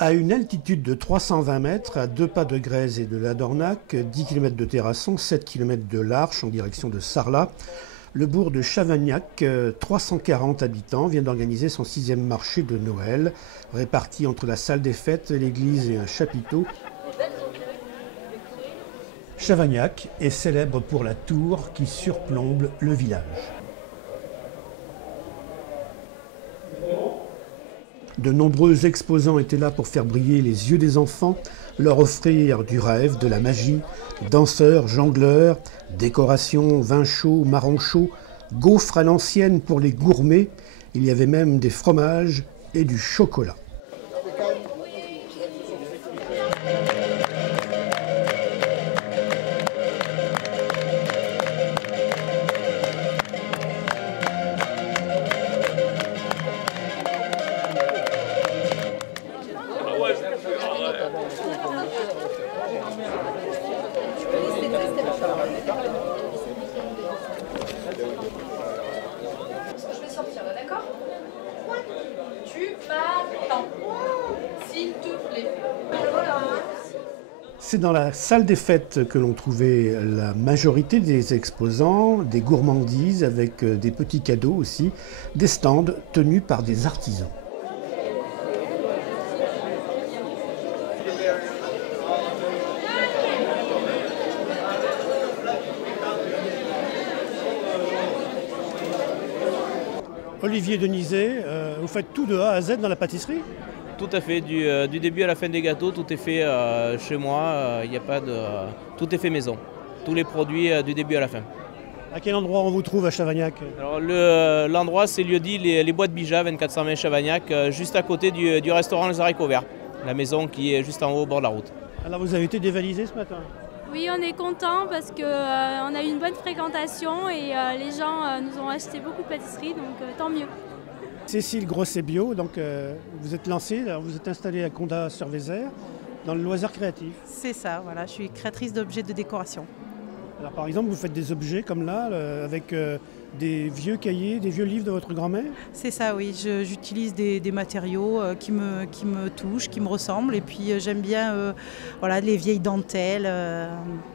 À une altitude de 320 mètres, à 2 pas de Grèze et de la Dornac, 10 km de Terrasson, 7 km de l'Arche en direction de Sarlat, le bourg de Chavagnac, 340 habitants, vient d'organiser son 6e marché de Noël, réparti entre la salle des fêtes, l'église et un chapiteau. Chavagnac est célèbre pour la tour qui surplombe le village. De nombreux exposants étaient là pour faire briller les yeux des enfants, leur offrir du rêve, de la magie, danseurs, jongleurs, décorations, vin chaud, marron chaud, gaufres à l'ancienne pour les gourmets, il y avait même des fromages et du chocolat. Je vais sortir là, d'accord? Tu m'attends, s'il te plaît. Voilà. C'est dans la salle des fêtes que l'on trouvait la majorité des exposants, des gourmandises avec des petits cadeaux aussi, des stands tenus par des artisans. Olivier Denizet, vous faites tout de A à Z dans la pâtisserie? Tout à fait, du début à la fin des gâteaux, tout est fait chez moi, il y a pas de, tout est fait maison. Tous les produits du début à la fin. À quel endroit on vous trouve à Chavagnac? Alors l'endroit c'est lieu-dit les Bois de Bija, 2420 Chavagnac, juste à côté du restaurant Les Haricots Verts, la maison qui est juste en haut au bord de la route. Alors vous avez été dévalisé ce matin? Oui, on est content parce qu'on a eu une bonne fréquentation et les gens nous ont acheté beaucoup de pâtisseries, donc tant mieux. Cécile Grosset-Bio, donc vous êtes lancée, vous êtes installée à Condat-sur-Vézère dans le loisir créatif. C'est ça, voilà, je suis créatrice d'objets de décoration. Alors par exemple, vous faites des objets comme là, avec des vieux cahiers, des vieux livres de votre grand-mère? C'est ça, oui, j'utilise des matériaux qui me touchent, qui me ressemblent, et puis j'aime bien voilà, les vieilles dentelles,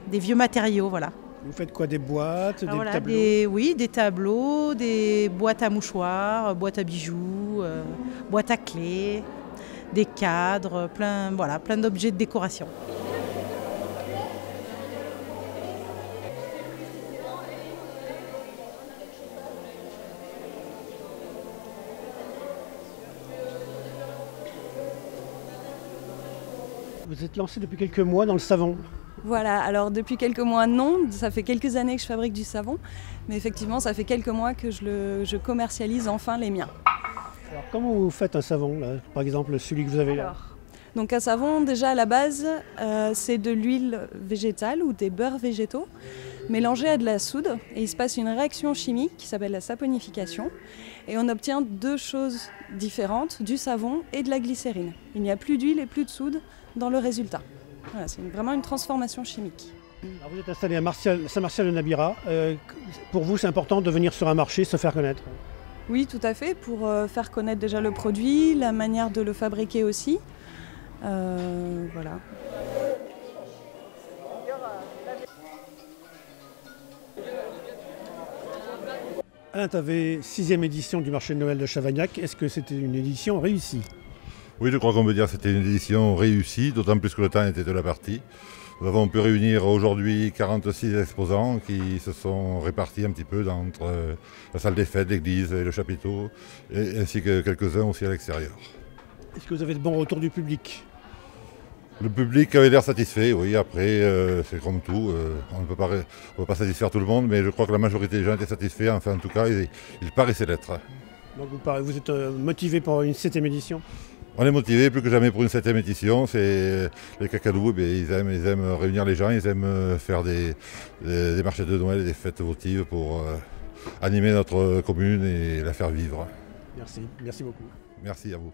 des vieux matériaux, voilà. Vous faites quoi, des boîtes, Alors des voilà, tableaux? oui, des tableaux, des boîtes à mouchoirs, boîtes à bijoux, boîtes à clés, des cadres, voilà, plein d'objets de décoration. Vous êtes lancée depuis quelques mois dans le savon. Voilà, alors depuis quelques mois non, ça fait quelques années que je fabrique du savon, mais effectivement ça fait quelques mois que je commercialise enfin les miens. Alors comment vous faites un savon, là, par exemple celui que vous avez là? Donc un savon déjà à la base c'est de l'huile végétale ou des beurres végétaux mélangés à de la soude et il se passe une réaction chimique qui s'appelle la saponification et on obtient deux choses différentes, du savon et de la glycérine. Il n'y a plus d'huile et plus de soude dans le résultat. Voilà, c'est vraiment une transformation chimique. Alors vous êtes installé à Saint-Martial-de-Nabira. Pour vous, c'est important de venir sur un marché, se faire connaître? Oui, tout à fait, pour faire connaître déjà le produit, la manière de le fabriquer aussi. Voilà. Alain, tu avais 6e édition du marché de Noël de Chavagnac. Est-ce que c'était une édition réussie? Oui, je crois qu'on peut dire que c'était une édition réussie, d'autant plus que le temps était de la partie. Nous avons pu réunir aujourd'hui 46 exposants qui se sont répartis un petit peu entre la salle des fêtes, l'église et le chapiteau, ainsi que quelques-uns aussi à l'extérieur. Est-ce que vous avez de bons retours du public? Le public avait l'air satisfait, oui, après c'est comme tout, on ne peut pas satisfaire tout le monde, mais je crois que la majorité des gens étaient satisfaits, enfin en tout cas, ils paraissaient l'être. Donc vous êtes motivé pour une 7e édition? On est motivé plus que jamais pour une 7e édition. C'est les Cacadous, ils aiment réunir les gens, ils aiment faire des marchés de Noël et des fêtes votives pour animer notre commune et la faire vivre. Merci beaucoup. Merci à vous.